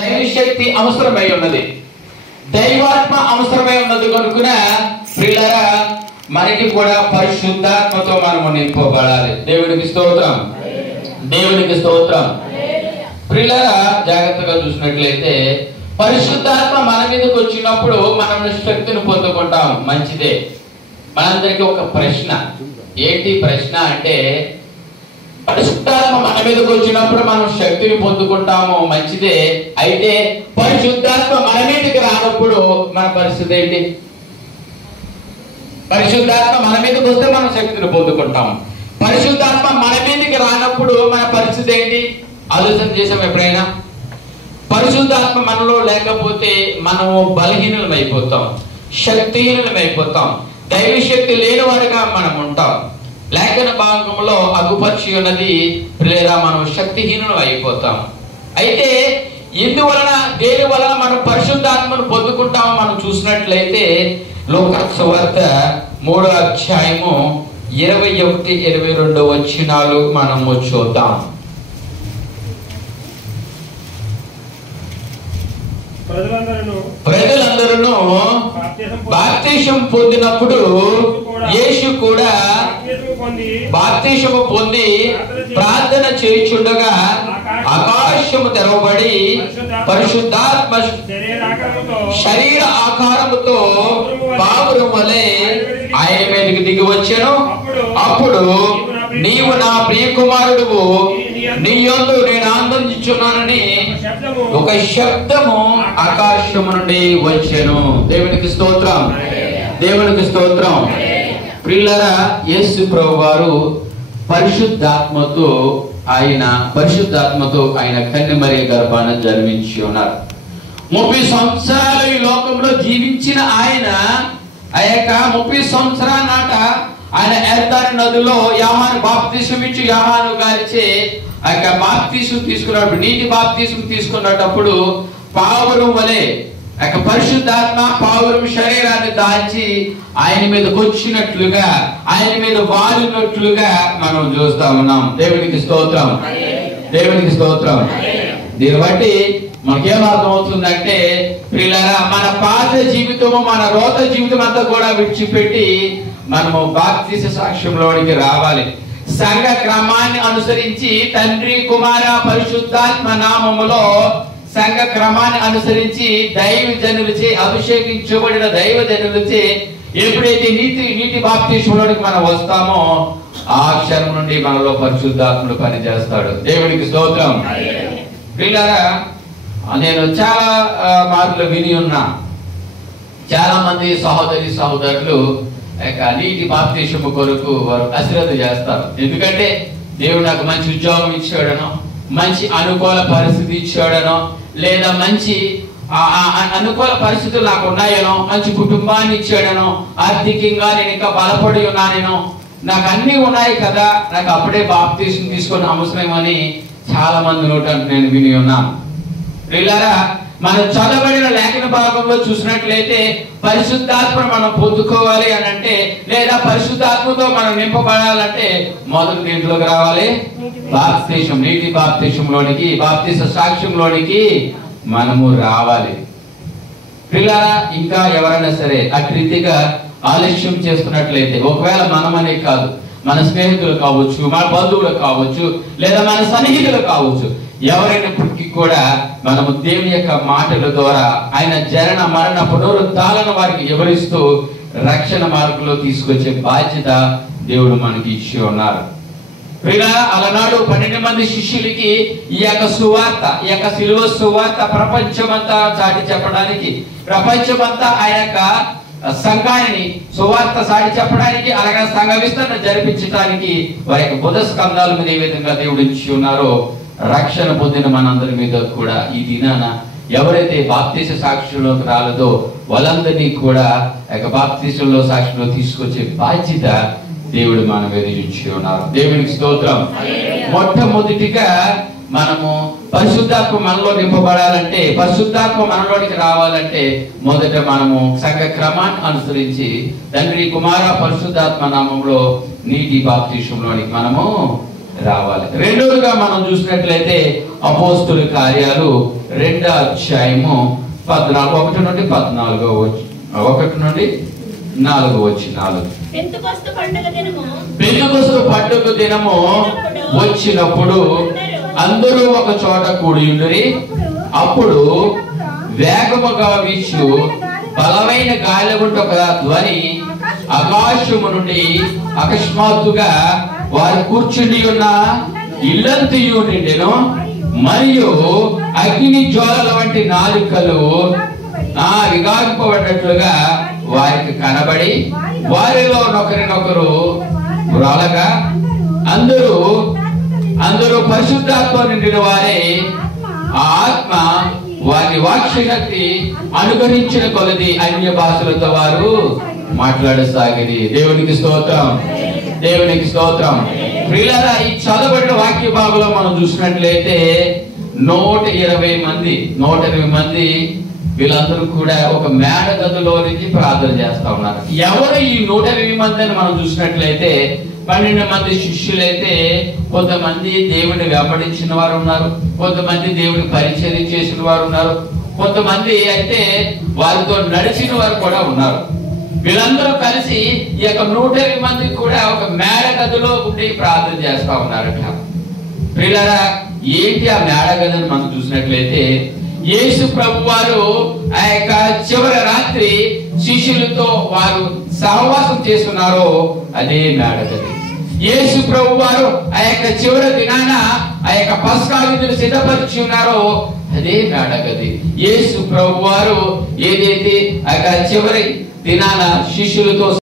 దైవశక్తి అవసరమై ఉన్నది, దైవాత్మ అవసరమై ఉన్నది కనుక ప్రియులారా మనకి కూడా పరిశుద్ధాత్మతో మనము నింపబడాలి. దేవునికి స్తోత్రం, దేవునికి స్తోత్రం. ప్రియులారా జాగ్రత్తగా చూసినట్లయితే పరిశుద్ధాత్మ మన మీదకి వచ్చినప్పుడు మనం శక్తిని పొందుకుంటాం, మంచిదే. మనందరికీ ఒక ప్రశ్న, ఏంటి ప్రశ్న అంటే పరిశుద్ధాత్మ మన మీదకి వచ్చినప్పుడు మనం శక్తిని పొందుకుంటాము, మంచిదే. అయితే పరిశుద్ధాత్మ మన మీదకి రానప్పుడు మన పరిస్థితి ఏంటి? పరిశుద్ధాత్మ మన మీదకి వస్తే మనం శక్తిని పొందుకుంటాము, పరిశుద్ధాత్మ మన మీదకి రానప్పుడు మన పరిస్థితి ఏంటి? ఆలోచన చేసాం ఎప్పుడైనా? పరిశుద్ధాత్మ మనలో లేకపోతే మనము బలహీనులం అయిపోతాం, శక్తిహీనులం అయిపోతాం, దైవశక్తి లేని వారిగా మనం ఉంటాం. లేఖన భాగంలో అగుపరిచి ఉన్నది లేదా మనం శక్తిహీనులు అయిపోతాం. అయితే ఇందువలన దేని వలన మనం పరిశుద్ధాత్మను పొందుకుంటామో మనం చూసినట్లయితే లోకాసు సువార్త 3వ అధ్యాయము 21-22 వచనాలు మనము చూద్దాం. ప్రజలందరూ బాప్తిసం పొందినప్పుడు యేసు కూడా బాప్తిసము పొంది ప్రార్థన చేయుచుండగా ఆకాశము తెరవబడి పరిశుద్ధాత్మ శరీర ఆకారముతో పావురం వలె ఆయన మీదకి దిగి వచ్చెను. అప్పుడు నీవు నా ప్రియ కుమారుడువు, నీ యందు నేను ఆనందించున్నానని ఒక శబ్దము ఆకాశము నుండి వచ్చెను. దేవునికి స్తోత్రం, దేవునికి స్తోత్రం. ప్రియులారా యేసు ప్రభువారు పరిశుద్ధాత్మతో ఆయన కన్యమరియ గర్భాన జన్మించి ఉన్నారు. 30 సంవత్సరాలు ఈ లోకంలో జీవించిన ఆయన ఆ యొక్క 30 సంవత్సరాల నాట ఆయన ఎర్దారి నదిలో యోహాను బాప్తిసం ఇచ్చి యోహాను గారిచే ఆ యొక్క బాప్తిసం తీసుకున్నప్పుడు, నీటి బాప్తిసం తీసుకున్నప్పుడు పావురం వలె ఆ యొక్క పరిశుద్ధాత్మ పావురం శరీరాన్ని దాల్చి ఆయన మీదకి వచ్చినట్లుగా, ఆయన మీద వాలినట్లుగా మనం చూస్తా ఉన్నాం. దేవునికి స్తోత్రం, దేవునికి స్తోత్రం. దీన్ని బట్టి మనకేం అర్థం అవుతుందంటే ప్రియులారా మన పాత జీవితము, మన రోత జీవితం అంతా కూడా విడిచిపెట్టి మనము బాప్తిస సాక్ష్యంలోనికి రావాలి. సంఘ క్రమాన్ని అనుసరించి తండ్రి కుమార పరిశుద్ధాత్మ నామములో సంఘ క్రమాన్ని అనుసరించి దైవజనులచే అభిషేకించబడిన దైవజనులచే ఎప్పుడైతే నీటి బాప్తిసంలోనికి మనం వస్తామో ఆ క్షణం నుండి మనలో పరిశుద్ధాత్ముడు పనిచేస్తాడు. దేవునికి స్తోత్రం. ప్రియులారా నేను చాలా మార్లు విని ఉన్నా, చాలా మంది సహోదరులు నీటి బాప్తిసము కొరకు వారు అశ్రద్ధ చేస్తారు. ఎందుకంటే దేవుడు నాకు మంచి ఉద్యోగం ఇచ్చాడనో, మంచి అనుకూల పరిస్థితి ఇచ్చాడనో, లేదా మంచి అనుకూల పరిస్థితులు నాకు ఉన్నాయనో, మంచి కుటుంబాన్ని ఇచ్చాడనో, ఆర్థికంగా నేను ఇంకా బలపడి ఉన్నానేనో, నాకు అన్ని ఉన్నాయి కదా, నాకు అప్పుడే బాప్తిసం తీసుకొని అవసరమని చాలా మంది నోట నేను విని ఉన్నాను. ప్రియులారా మనం చదవబడిన లేఖన భాగంలో చూసినట్లయితే పరిశుద్ధాత్మ మనం పొందుకోవాలి అని అంటే, లేదా పరిశుద్ధాత్మతో మనం నింపబడాలంటే మొదటి దీంట్లోకి రావాలి, బాప్తిసం, నీటి బాప్తిసంలోనికి, బాప్తిస సాక్ష్యంలోనికి మనము రావాలి. ప్రియులారా ఇంకా ఎవరైనా సరే అటు రీతిగా ఆలస్యం చేస్తున్నట్లయితే, ఒకవేళ మనమనే కాదు, మన స్నేహితులు కావచ్చు, మన బంధువులు కావచ్చు, లేదా మన సన్నిహితులు కావచ్చు, ఎవరైనప్పటికీ కూడా మనము దేవుని యొక్క మాటల ద్వారా ఆయన జనన మరణ పునరుద్ధాలను వారికి వివరిస్తూ రక్షణ మార్గంలో తీసుకొచ్చే బాధ్యత దేవుడు మనకి ఇచ్చి ఉన్నారు. అలనాడు 12 మంది శిష్యులకి ఈ యొక్క సువార్త, ఈ యొక్క సిలువ సువార్త ప్రపంచమంతా చాటి చెప్పడానికి, ప్రపంచమంతా ఆ యొక్క సంఘాన్ని సువార్త సాటి చెప్పడానికి, అలాగే సంఘ విస్తరణ జరిపించడానికి వారి యొక్క బుధ స్కంధాల మీద ఏ విధంగా దేవుడు ఇచ్చి ఉన్నారో రక్షణ పొందిన మనందరి మీద కూడా ఈ దినాన ఎవరైతే బాప్తిస సాక్షుల్లోకి రాలేదో వాళ్ళందరినీ కూడా బాప్తిసంలో సాక్షిలో తీసుకొచ్చే బాధ్యత దేవుడు మన మీద ఇచ్చి ఉన్నారు. దేవునికి స్తోత్రం. మొట్టమొదటిగా మనము పరిశుద్ధాత్మ మనలో నింపబడాలంటే, పరిశుద్ధాత్మ మనలోనికి రావాలంటే మొదట మనము సంఘ క్రమాన్ని అనుసరించి తండ్రి కుమార పరిశుద్ధాత్మ నామంలో నీటి బాప్తిసంలోనికి మనము రావాలి. రెండోదిగా మనం చూసినట్లయితే అపోస్తుల కార్యాలు 2వ అధ్యాయము 1 నుండి 14 1 నుండి 4 వచనాలు. పెంతెకొస్తు పండుగ దినము వచ్చినప్పుడు అందరూ ఒక చోట కూడియుండిరి. అప్పుడు వేగముగా వీచు బలమైన గాలి వంటి ఒక ధ్వని ఆకాశము నుండి అకస్మాత్తుగా వారు కూర్చుని ఉన్న ఇల్లంతయు నిండెను. మరియు అగ్ని జ్వాలల వంటి నాలుకలు విగారింపబడినట్లుగా వారికి కనబడి వారిలో ఒకరినొకరు వ్రాలగా అందరూ పరిశుద్ధాత్మ నిండిన వారే. ఆ ఆత్మ వారి వాక్శక్తి అనుగ్రహించిన కొలది అన్య భాషలతో వారు మాట్లాడసాగిరి. దేవునికి స్తోత్రం, దేవునికి స్తోత్రం. ప్రియులారా, ఈ చదవబడిన వాక్య భాగంలో మనం చూసినట్లయితే 120 మంది వీళ్ళందరూ కూడా ఒక మేడ గదిలో నుంచి ప్రార్థన చేస్తా ఉన్నారు. ఎవరు ఈ 120 మంది అని మనం చూసినట్లయితే 12 మంది శిష్యులైతే కొంతమంది దేవుని వెంబడించిన వారు ఉన్నారు, కొంతమంది దేవుని పరిచర్య చేసిన వారు ఉన్నారు, కొంతమంది అయితే వారితో నడిచిన వారు కూడా ఉన్నారు. వీళ్ళందరూ కలిసి ఈ యొక్క 120 మంది కూడా ఒక మేడ గదిలో ఉండి ప్రార్థన చేస్తా ఉన్నారట. ప్రియులారా, ఏంటి ఆ మేడ గదిని మనం చూసినట్లయితే యేసు ప్రభు వారు ఆ యొక్క చివరి రాత్రి శిష్యులతో వారు సహవాసం చేస్తున్నారో అదే మేడ గది. యేసు ప్రభు వారు ఆ యొక్క చివరి దినాన ఆ యొక్క పస్కా విధులు సిద్ధపరిచి ఉన్నారో అదే మేడ గది. యేసు ప్రభు వారు ఏదైతే ఆ యొక్క చివరి దినాన శిష్యులతో